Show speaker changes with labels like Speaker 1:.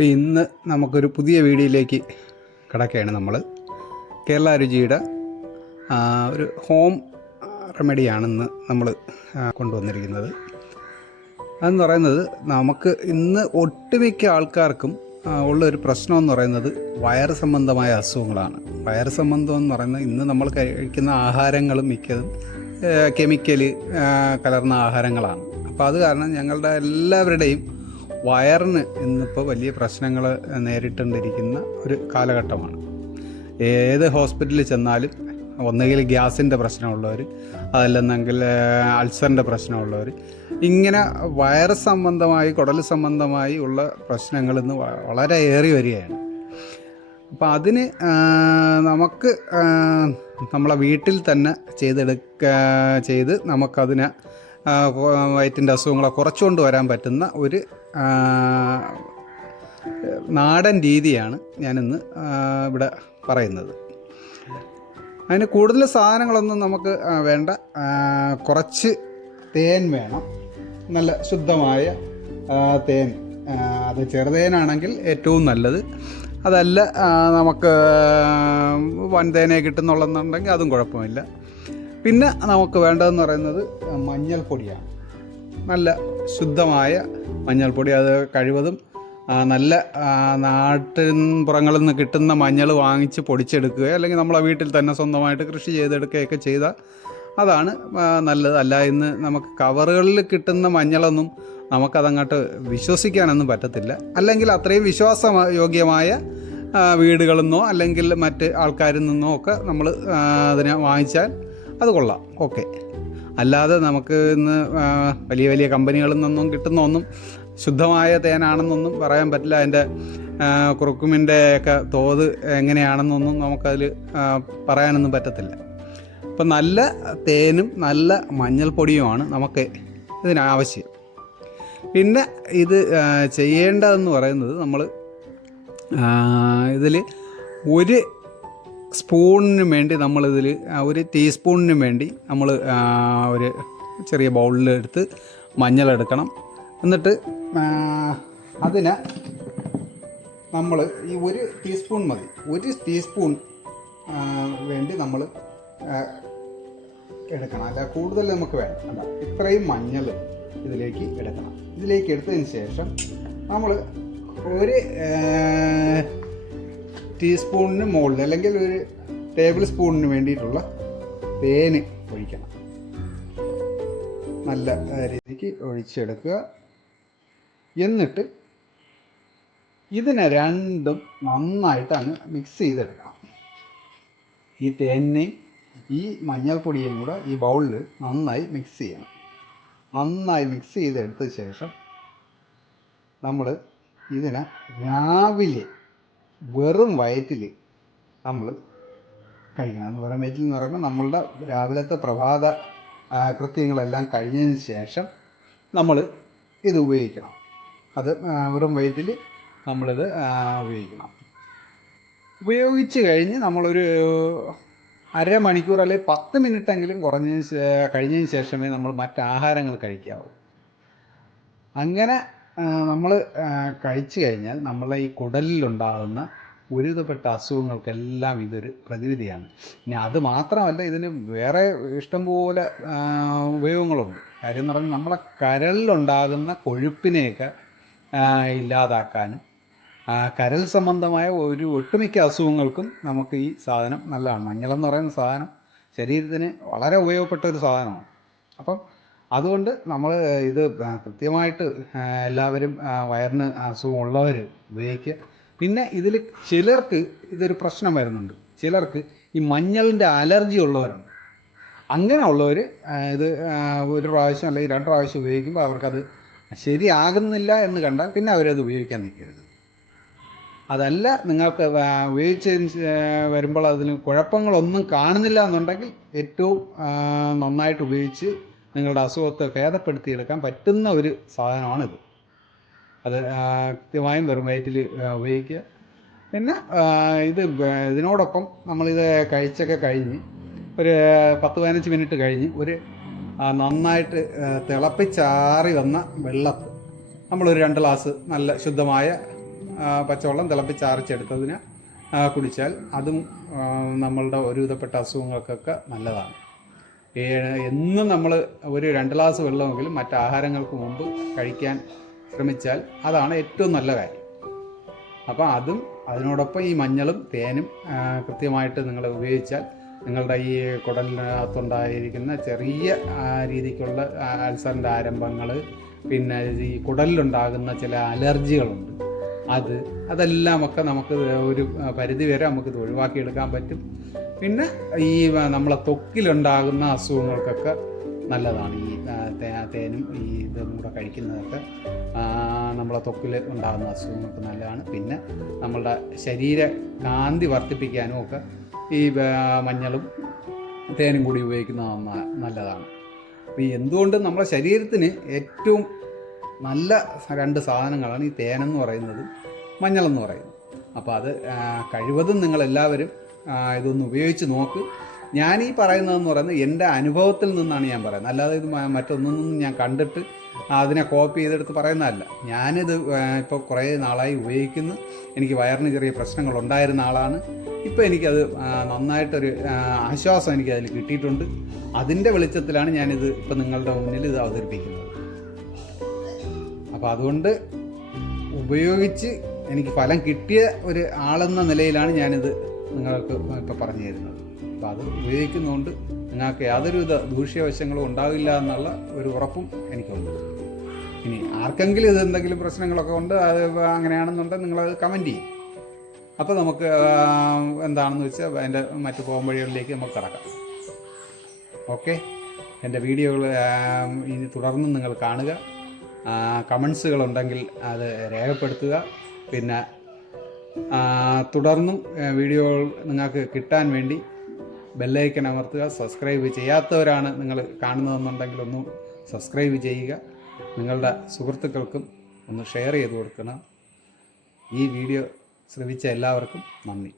Speaker 1: അപ്പോൾ ഇന്ന് നമുക്കൊരു പുതിയ വീഡിയോയിലേക്ക് കിടക്കുകയാണ് നമ്മൾ കേരള രുചിയുടെ ഒരു ഹോം റെമഡിയാണ് ഇന്ന് നമ്മൾ കൊണ്ടുവന്നിരിക്കുന്നത്. അതെന്ന് പറയുന്നത് നമുക്ക് ഇന്ന് ഒട്ടുമിക്ക ആൾക്കാർക്കും ഉള്ള ഒരു പ്രശ്നം എന്ന് പറയുന്നത് വയറ് സംബന്ധമായ അസുഖങ്ങളാണ്. വയറ് സംബന്ധം എന്ന് പറയുന്നത് ഇന്ന് നമ്മൾ കഴിക്കുന്ന ആഹാരങ്ങളും മിക്കതും കെമിക്കൽ കലർന്ന ആഹാരങ്ങളാണ്. അപ്പോൾ അത് കാരണം ഞങ്ങളുടെ എല്ലാവരുടെയും വയറിന് ഇന്നിപ്പോൾ വലിയ പ്രശ്നങ്ങൾ നേരിട്ടുകൊണ്ടിരിക്കുന്ന ഒരു കാലഘട്ടമാണ്. ഏത് ഹോസ്പിറ്റലിൽ ചെന്നാലും ഒന്നുകിൽ ഗ്യാസിന്റെ പ്രശ്നമുള്ളവർ അതല്ലെന്നെങ്കിൽ അൾസറിന്റെ പ്രശ്നമുള്ളവർ ഇങ്ങനെ വയറ് സംബന്ധമായി കുടൽ സംബന്ധമായി ഉള്ള പ്രശ്നങ്ങൾ ഇന്ന് വളരെ ഏറി വരികയാണ്. അപ്പം അതിന് നമുക്ക് നമ്മളെ വീട്ടിൽ തന്നെ ചെയ്തെടുക്ക ചെയ്ത് നമുക്കതിനെ വയറ്റിന്റെ അസുഖങ്ങളെ കുറച്ചുകൊണ്ട് വരാൻ പറ്റുന്ന ഒരു നാടൻ രീതിയാണ് ഞാനിന്ന് ഇവിടെ പറയുന്നത്. അതിന് കൂടുതൽ സാധനങ്ങളൊന്നും നമുക്ക് വേണ്ട. കുറച്ച് തേൻ വേണം. നല്ല ശുദ്ധമായ തേൻ. അത് ചെറുതേനാണെങ്കിൽ ഏറ്റവും നല്ലത്. അതല്ല നമുക്ക് വൻതേനെ കിട്ടുന്നുള്ളെന്നുണ്ടെങ്കിൽ അതും കുഴപ്പമില്ല. പിന്നെ നമുക്ക് വേണ്ടതെന്ന് പറയുന്നത് മഞ്ഞൾപ്പൊടിയാണ് നല്ല ശുദ്ധമായ മഞ്ഞൾപ്പൊടി അത് കഴിവതും നല്ല നാട്ടിൻ പുറങ്ങളിൽ നിന്ന് കിട്ടുന്ന മഞ്ഞൾ വാങ്ങിച്ച് പൊടിച്ചെടുക്കുക അല്ലെങ്കിൽ നമ്മളെ വീട്ടിൽ തന്നെ സ്വന്തമായിട്ട് കൃഷി ചെയ്തെടുക്കുകയൊക്കെ ചെയ്താൽ അതാണ് നല്ലത്. അല്ല ഇന്ന് നമുക്ക് കവറുകളിൽ കിട്ടുന്ന മഞ്ഞളൊന്നും നമുക്കതങ്ങോട്ട് വിശ്വസിക്കാനൊന്നും പറ്റത്തില്ല. അല്ലെങ്കിൽ അത്രയും വിശ്വാസ യോഗ്യമായ വീടുകളിൽ നിന്നോ അല്ലെങ്കിൽ മറ്റ് ആൾക്കാരിൽ നിന്നോ ഒക്കെ നമ്മൾ അതിനെ വാങ്ങിച്ചാൽ അത് കൊള്ളാം. ഓക്കെ. അല്ലാതെ നമുക്ക് ഇന്ന് വലിയ വലിയ കമ്പനികളിൽ നിന്നൊന്നും കിട്ടുന്ന ഒന്നും ശുദ്ധമായ തേനാണെന്നൊന്നും പറയാൻ പറ്റില്ല. അതിന്റെ കുറുക്കുമിന്റെ ഒക്കെ തോത് എങ്ങനെയാണെന്നൊന്നും നമുക്കതിൽ പറയാനൊന്നും പറ്റത്തില്ല. അപ്പം നല്ല തേനും നല്ല മഞ്ഞൾപ്പൊടിയുമാണ് നമുക്ക് ഇതിനാവശ്യം പിന്നെ ഇത് ചെയ്യേണ്ടതെന്ന് പറയുന്നത് നമ്മൾ ഇതിൽ ഒരു സ്പൂണിന് വേണ്ടി നമ്മളിതിൽ ഒരു ടീസ്പൂണിന് വേണ്ടി നമ്മൾ ഒരു ചെറിയ ബൗളിലെടുത്ത് മഞ്ഞളെടുക്കണം എന്നിട്ട് അതിന് നമ്മൾ ഈ ഒരു ടീസ്പൂൺ മതി. ഒരു ടീസ്പൂൺ വേണ്ടി നമ്മൾ എടുക്കണം. അല്ല കൂടുതൽ നമുക്ക് വേണം അല്ല ഇത്രയും മഞ്ഞൾ ഇതിലേക്ക് എടുക്കണം. ഇതിലേക്ക് എടുത്തതിന് ശേഷം നമ്മൾ ഒരു ടീസ്പൂണിന് മുകളിൽ അല്ലെങ്കിൽ ഒരു ടേബിൾ സ്പൂണിന് വേണ്ടിയിട്ടുള്ള തേന് ഒഴിക്കണം. നല്ല രീതിക്ക് ഒഴിച്ചെടുക്കുക. എന്നിട്ട് ഇതിനെ രണ്ടും നന്നായിട്ടാണ് മിക്സ് ചെയ്തെടുക്കണം. ഈ തേനെയും ഈ മഞ്ഞൾപ്പൊടിയും കൂടെ ഈ ബൗളിൽ നന്നായി മിക്സ് ചെയ്യണം. നന്നായി മിക്സ് ചെയ്തെടുത്ത ശേഷം നമ്മൾ ഇതിനെ രാവിലെ വെറും വയറ്റിൽ നമ്മൾ കഴിക്കണം. എന്ന് പറയാൻ വയറ്റിൽ എന്ന് പറയുമ്പോൾ നമ്മളുടെ രാവിലത്തെ പ്രഭാത കൃത്യങ്ങളെല്ലാം കഴിഞ്ഞതിന് ശേഷം നമ്മൾ ഇത് ഉപയോഗിക്കണം. അത് വെറും വയറ്റിൽ നമ്മളിത് ഉപയോഗിക്കണം. ഉപയോഗിച്ച് കഴിഞ്ഞ് നമ്മളൊരു അരമണിക്കൂർ അല്ലെങ്കിൽ പത്ത് മിനിറ്റെങ്കിലും കുറഞ്ഞതിന് കഴിഞ്ഞതിന് ശേഷമേ നമ്മൾ മറ്റ് ആഹാരങ്ങൾ കഴിക്കാവൂ. അങ്ങനെ നമ്മൾ കഴിച്ചു കഴിഞ്ഞാൽ നമ്മളെ ഈ കുടലിലുണ്ടാകുന്ന ഒരുവിധപ്പെട്ട അസുഖങ്ങൾക്കെല്ലാം ഇതൊരു പ്രതിവിധിയാണ്. ഇനി അത് മാത്രമല്ല ഇതിന് വേറെ ഇഷ്ടംപോലെ ഉപയോഗങ്ങളുണ്ട്. കാര്യം എന്ന് പറഞ്ഞാൽ നമ്മളെ കരളിലുണ്ടാകുന്ന കൊഴുപ്പിനെയൊക്കെ ഇല്ലാതാക്കാനും കരൽ സംബന്ധമായ ഒരു ഒട്ടുമിക്ക അസുഖങ്ങൾക്കും നമുക്ക് ഈ സാധനം നല്ലതാണ്. മഞ്ഞളെന്ന് പറയുന്ന സാധനം ശരീരത്തിന് വളരെ ഉപയോഗപ്പെട്ട ഒരു സാധനമാണ്. അപ്പം അതുകൊണ്ട് നമ്മൾ ഇത് കൃത്യമായിട്ട് എല്ലാവരും വയറിന് അസുഖമുള്ളവർ ഉപയോഗിക്കുക. പിന്നെ ഇതിൽ ചിലർക്ക് ഇതൊരു പ്രശ്നം വരുന്നുണ്ട്. ചിലർക്ക് ഈ മഞ്ഞളിന്റെ അലർജി ഉള്ളവരുണ്ട്. അങ്ങനെ ഉള്ളവർ ഇത് ഒരു പ്രാവശ്യം അല്ലെങ്കിൽ രണ്ട് പ്രാവശ്യം ഉപയോഗിക്കുമ്പോൾ അവർക്കത് ശരിയാകുന്നില്ല എന്ന് കണ്ടാൽ പിന്നെ അവരത് ഉപയോഗിക്കാൻ നിൽക്കരുത്. അതല്ല നിങ്ങൾക്ക് ഉപയോഗിച്ച് വരുമ്പോൾ അതിന് കുഴപ്പങ്ങളൊന്നും കാണുന്നില്ല എന്നുണ്ടെങ്കിൽ ഏറ്റവും നന്നായിട്ട് ഉപയോഗിച്ച് നിങ്ങളുടെ അസുഖത്തെ ഭേദപ്പെടുത്തിയെടുക്കാൻ പറ്റുന്ന ഒരു സാധനമാണിത്. അത് കൃത്യമായും വെറും വയറ്റിൽ ഉപയോഗിക്കുക. പിന്നെ ഇത് ഇതിനോടൊപ്പം നമ്മളിത് കഴിച്ചൊക്കെ കഴിഞ്ഞ് ഒരു പത്ത് പതിനഞ്ച് മിനിറ്റ് കഴിഞ്ഞ് ഒരു നന്നായിട്ട് തിളപ്പിച്ചാറി വന്ന വെള്ളത്ത് നമ്മളൊരു രണ്ട് ഗ്ലാസ് നല്ല ശുദ്ധമായ പച്ചവെള്ളം തിളപ്പിച്ചാറിച്ചെടുത്തതിന് കുടിച്ചാൽ അതും നമ്മളുടെ ഒരുവിധപ്പെട്ട അസുഖങ്ങൾക്കൊക്കെ നല്ലതാണ്. എന്നും നമ്മൾ ഒരു രണ്ട് ഗ്ലാസ് വെള്ളമെങ്കിലും മറ്റ് ആഹാരങ്ങൾക്ക് മുമ്പ് കഴിക്കാൻ ശ്രമിച്ചാൽ അതാണ് ഏറ്റവും നല്ല കാര്യം. അപ്പോൾ അതും അതിനോടൊപ്പം ഈ മഞ്ഞളും തേനും കൃത്യമായിട്ട് നിങ്ങൾ ഉപയോഗിച്ചാൽ നിങ്ങളുടെ ഈ കുടലിനകത്തുണ്ടായിരിക്കുന്ന ചെറിയ രീതിക്കുള്ള അൾസറിന്റെ ആരംഭങ്ങൾ പിന്നെ ഈ കുടലിലുണ്ടാകുന്ന ചില അലർജികളുണ്ട്. അത് അതെല്ലാമൊക്കെ നമുക്ക് ഒരു പരിധി വരെ നമുക്കിത് ഒഴിവാക്കിയെടുക്കാൻ പറ്റും. പിന്നെ ഈ നമ്മളെ തൊക്കിലുണ്ടാകുന്ന അസുഖങ്ങൾക്കൊക്കെ നല്ലതാണ്. ഈ തേനും ഈ ഇതും കൂടെ കഴിക്കുന്നതൊക്കെ നമ്മളെ ത്വക്കിൽ ഉണ്ടാകുന്ന അസുഖങ്ങൾക്ക് നല്ലതാണ്. പിന്നെ നമ്മളുടെ ശരീര കാന്തി വർദ്ധിപ്പിക്കാനും ഒക്കെ ഈ മഞ്ഞളും തേനും കൂടി ഉപയോഗിക്കുന്നത് നല്ലതാണ്. അപ്പോൾ ഈ എന്തുകൊണ്ടും നമ്മളെ ശരീരത്തിന് ഏറ്റവും നല്ല രണ്ട് സാധനങ്ങളാണ് ഈ തേനെന്ന് പറയുന്നതും മഞ്ഞളെന്ന് പറയുന്നത്. അപ്പോൾ അത് കഴിവതും നിങ്ങളെല്ലാവരും ഇതൊന്ന് ഉപയോഗിച്ച് നോക്ക്. ഞാൻ ഈ പറയുന്നതെന്ന് പറയുന്നത് എന്റെ അനുഭവത്തിൽ നിന്നാണ് ഞാൻ പറയുന്നത്. അല്ലാതെ ഇത് മറ്റൊന്നും ഞാൻ കണ്ടിട്ട് അതിനെ കോപ്പി ചെയ്തെടുത്ത് പറയുന്നതല്ല. ഞാനിത് ഇപ്പോൾ കുറേ നാളായി ഉപയോഗിക്കുന്നു. എനിക്ക് വയറിന് ചെറിയ പ്രശ്നങ്ങൾ ഉണ്ടായിരുന്ന ആളാണ്. ഇപ്പോൾ എനിക്കത് നന്നായിട്ടൊരു ആശ്വാസം എനിക്ക് അതിൽ കിട്ടിയിട്ടുണ്ട്. അതിന്റെ വെളിച്ചത്തിലാണ് ഞാനിത് ഇപ്പം നിങ്ങളുടെ മുന്നിൽ ഇത് അവതരിപ്പിക്കുന്നത്. അപ്പോൾ അതുകൊണ്ട് ഉപയോഗിച്ച് എനിക്ക് ഫലം കിട്ടിയ ഒരു ആളെന്ന നിലയിലാണ് ഞാനിത് നിങ്ങൾക്ക് ഇപ്പോൾ പറഞ്ഞു തരുന്നത്. അപ്പോൾ അത് ഉപയോഗിക്കുന്നതുകൊണ്ട് നിങ്ങൾക്ക് യാതൊരുവിധ ദൂഷ്യവശങ്ങളും ഉണ്ടാവില്ല എന്നുള്ള ഒരു ഉറപ്പും എനിക്കുണ്ട്. ഇനി ആർക്കെങ്കിലും ഇത് എന്തെങ്കിലും പ്രശ്നങ്ങളൊക്കെ ഉണ്ട് അത് അങ്ങനെയാണെന്നുണ്ടെങ്കിൽ നിങ്ങളത് കമന്റ് ചെയ്യും. അപ്പോൾ നമുക്ക് എന്താണെന്ന് വെച്ചാൽ അതിന്റെ മറ്റു പോംവഴികളിലേക്ക് നമുക്ക് കടക്കാം. ഓക്കെ എന്റെ വീഡിയോകൾ ഇനി തുടർന്നും നിങ്ങൾ കാണുക. കമൻസുകളുണ്ടെങ്കിൽ അത് രേഖപ്പെടുത്തുക. പിന്നെ തുടർന്നും വീഡിയോ നിങ്ങൾക്ക് കിട്ടാൻ വേണ്ടി ബെല്ലൈക്കൻ അമർത്തുക. സബ്സ്ക്രൈബ് ചെയ്യാത്തവരാണ് നിങ്ങൾ കാണുന്നതെന്നുണ്ടെങ്കിൽ ഒന്ന് സബ്സ്ക്രൈബ് ചെയ്യുക. നിങ്ങളുടെ സുഹൃത്തുക്കൾക്കും ഒന്ന് ഷെയർ ചെയ്ത് കൊടുക്കണം. ഈ വീഡിയോ ശ്രമിച്ച എല്ലാവർക്കും നന്ദി.